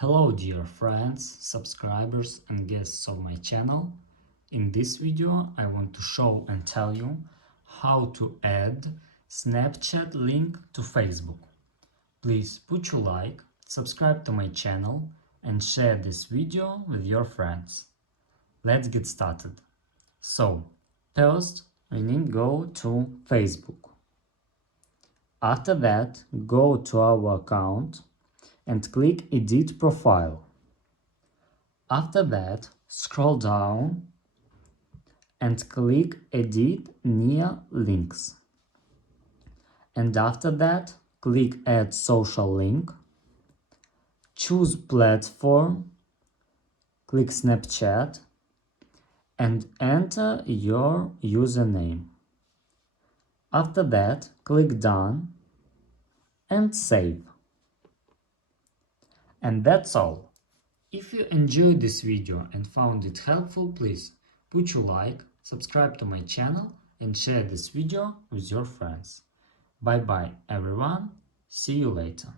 Hello dear friends, subscribers and guests of my channel. In this video I want to show and tell you how to add Snapchat link to Facebook. Please put your like, subscribe to my channel and share this video with your friends. Let's get started. So, first we need to go to Facebook. After that, go to our account and click Edit Profile. After that, scroll down and click Edit Near Links. And after that, click Add Social Link. Choose Platform, click Snapchat and enter your username. After that, click Done and Save. And that's all. If you enjoyed this video and found it helpful, please put your like, subscribe to my channel and share this video with your friends. Bye bye everyone, see you later.